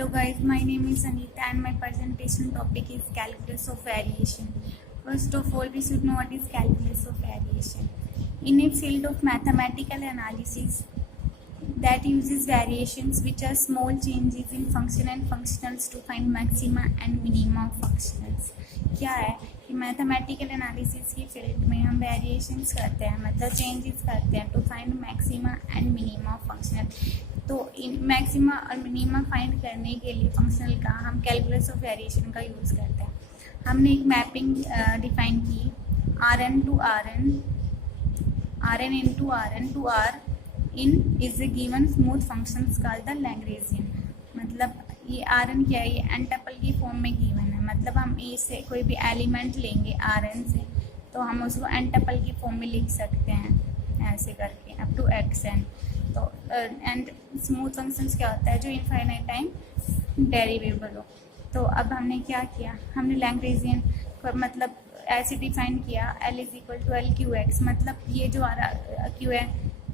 Hello guys, my name is Anita and my presentation topic is calculus of variation. First of all, we should know what is calculus of variation. In a field of mathematical analysis that uses variations which are small changes in function and functionals to find maxima and minima of functionals. क्या है कि mathematical analysis की field में हम variations करते हैं, मतलब changes करते हैं to find maxima and minima of functional. तो इन मैक्सिमा और मिनिमा फाइंड करने के लिए फंक्शनल का हम कैलकुलस ऑफ वेरिएशन का यूज़ करते हैं. हमने एक मैपिंग डिफाइन की R N to R N, R N into R in is a given smooth functions called the Lagrangian. मतलब ये आर एन क्या है, ये एन टपल की फॉर्म में गिवन है. मतलब हम इससे कोई भी एलिमेंट लेंगे आर एन से तो हम उसको एन टपल की फॉर्म में लिख सकते हैं ऐसे करके अप टू एक्स एन. तो एंड स्मूथ फंक्शंस क्या होता है, जो इनफाइनाइट टाइम डेरिवेबल हो. तो अब हमने क्या किया, हमने लैग्रेंजियन मतलब ऐसे डिफाइन किया L is equal to L Q X. मतलब ये जो आ रहा क्यू है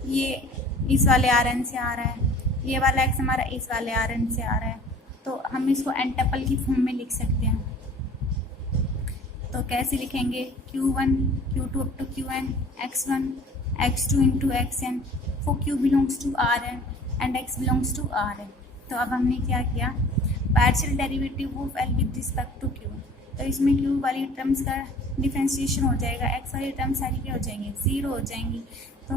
ये इस वाले आर एन से आ रहा है, ये वाला एक्स हमारा इस वाले आर एन से आ रहा है. तो हम इसको एन टपल की फॉर्म में लिख सकते हैं. तो कैसे लिखेंगे, Q1 Q2 up to Qn x1 x2 into X N for Q belongs to R N and x belongs to R N. तो अब हमने क्या किया, partial derivative of L with respect to Q. तो इसमें Q वाली terms का differentiation हो जाएगा, x वाली टर्म्स सारी क्या हो जाएंगी, ज़ीरो हो जाएंगी. तो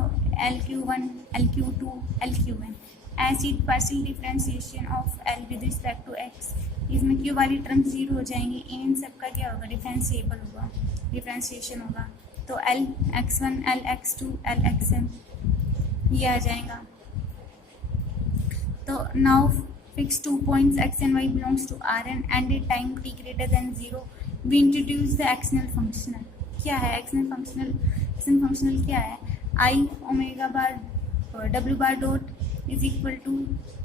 LQ1 LQ2 LQn ऐसी partial differentiation of L with respect to x. इसमें Q वाली टर्म ज़ीरो हो जाएंगी, इन सब का क्या होगा, डिफ्रेंशिएबल होगा, डिफ्रेंशिएशन होगा. तो L x1 L x2 L xn ये आ जाएगा. तो now fix 2 points x and y belongs to Rn and a time t greater than 0 we introduce the एक्शनल functional. क्या है एक्शनल फंक्शनल, एक्शनल फंक्शनल क्या है, आई omega bar W bar dot is equal to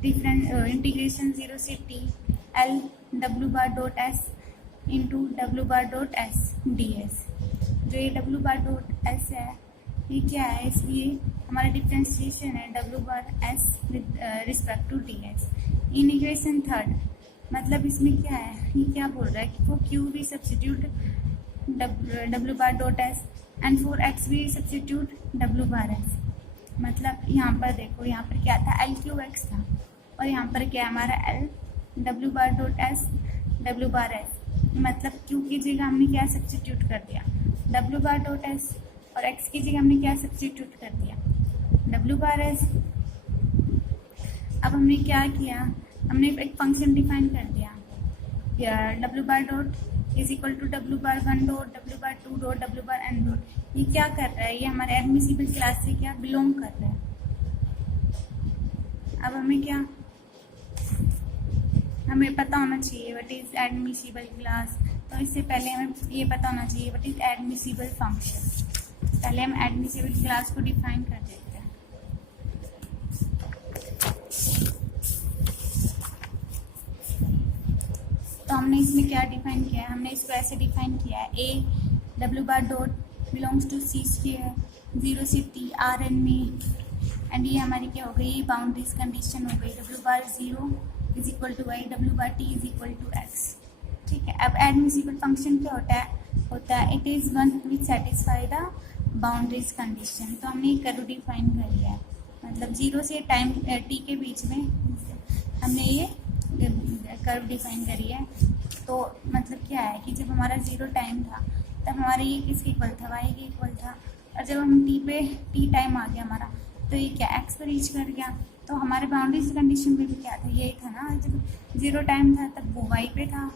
different integration 0 से t L W bar dot S into W bar dot S D S. जो ये W bar dot S है ये क्या है, इसलिए हमारा डिफ्रेंशिएशन है W bar S with respect to D S. इन इक्वेशन थर्ड मतलब इसमें क्या है, ये क्या बोल रहा है कि वो क्यू भी substitute W bar dot S and for x भी सब्सिट्यूट डब्ल्यू बार एस. मतलब यहाँ पर देखो, यहाँ पर क्या था, एल क्यू एक्स था और यहाँ पर क्या है हमारा L W bar dot S W bar S. मतलब क्यू की जगह हमने क्या सब्सिट्यूट कर दिया, डब्ल्यू बार डॉट एस, और एक्स की जगह हमने क्या सब्सिट्यूट कर दिया, डब्ल्यू बार एस. अब हमने क्या किया, हमने एक फंक्शन डिफाइन कर दिया W bar dot is equal to W bar one dot W bar two dot W bar N dot. ये क्या कर रहा है, ये हमारे एडमिसिबल क्लास से क्या बिलोंग कर रहा है. अब हमें क्या, हमें पता होना चाहिए व्हाट इज एडमिसिबल क्लास. तो इससे पहले हमें ये पता होना चाहिए व्हाट इज एडमिसिबल फंक्शन. पहले हम एडमिसिबल क्लास को डिफाइन कर देते हैं. तो हमने इसमें क्या डिफाइन किया है, हमने इसको ऐसे डिफाइन किया है A W bar dot belongs to C square 0 से टी आर एन में. एंड ये हमारी क्या हो गई, बाउंड्रीज कंडीशन हो गई, W bar 0 is equal to Y, W bar T is equal to X. ठीक है. अब एडमिसिबल फंक्शन क्या होता है it is one which satisfy the boundaries condition. तो हमने एक कर्व डिफाइन कर लिया है, मतलब 0 से टाइम टी के बीच में हमने ये कर्व डिफाइन करी है. तो मतलब क्या है कि जब हमारा 0 टाइम था तब हमारा ये किसके इक्वल था, वाई के इक्वल था. और जब हम टी टाइम आ गया हमारा तो ये क्या एक्स पर रीच कर गया. तो हमारे बाउंड्रीज कंडीशन पे भी क्या था, यही था ना, जब 0 टाइम था तब वो वाई पे था,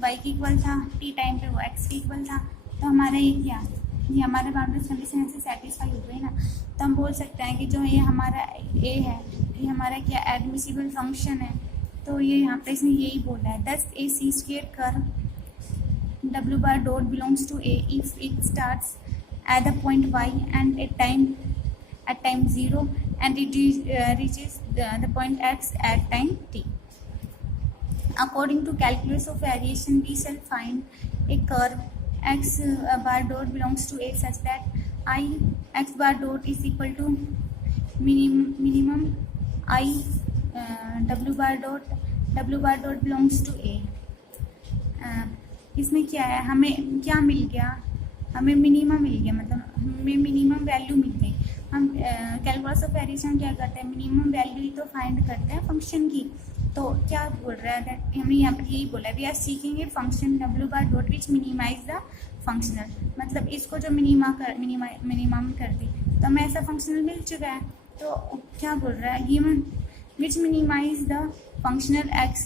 वाई के इक्वल था, टी टाइम पे वो एक्स के इक्वल था. तो हमारा ये क्या, ये हमारे बाउंड्रीज कंडीशन ऐसे सेटिस्फाई हो गई ना. तो हम बोल सकते हैं कि जो ये हमारा ए है ये हमारा क्या एडमिसिबल फंक्शन है. तो ये यहाँ पे इसने यही बोला है, दस ए सी स्क्वेयर कर्व डब्ल्यू bar dot belongs to a if it starts at the point y and at time 0 and it reaches the point x at time t. According to calculus of variation, we shall find a curve x bar dot belongs to a such that I x bar dot is equal to minimum I w bar dot डब्ल्यू bar dot belongs to a. इसमें क्या है, हमें क्या मिल गया, हमें minimum मिल गया, मतलब हमें मिनिमम वैल्यू मिल गई। हम कैलकुलस ऑफ वेरिएशन क्या करते हैं, मिनिमम वैल्यू ही तो फाइंड करते हैं फंक्शन की। तो क्या बोल रहा है दैट, हमने यहाँ पर यही बोला, we are seeking a function W bar dot which minimize the functional, मतलब इसको जो मिनिमम कर दी तो हमें ऐसा फंक्शनल मिल चुका है। तो क्या बोल रहा है, given which minimize the functional x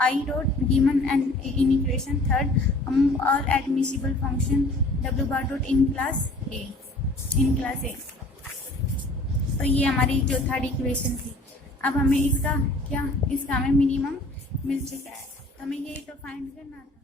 I dot given and in equation third among all admissible function w bar dot in class A। तो ये हमारी जो थर्ड इक्वेशन थी। अब हमें इसका हमें मिनिमम मिल चुका है, तो हमें ये तो फाइंड करना था।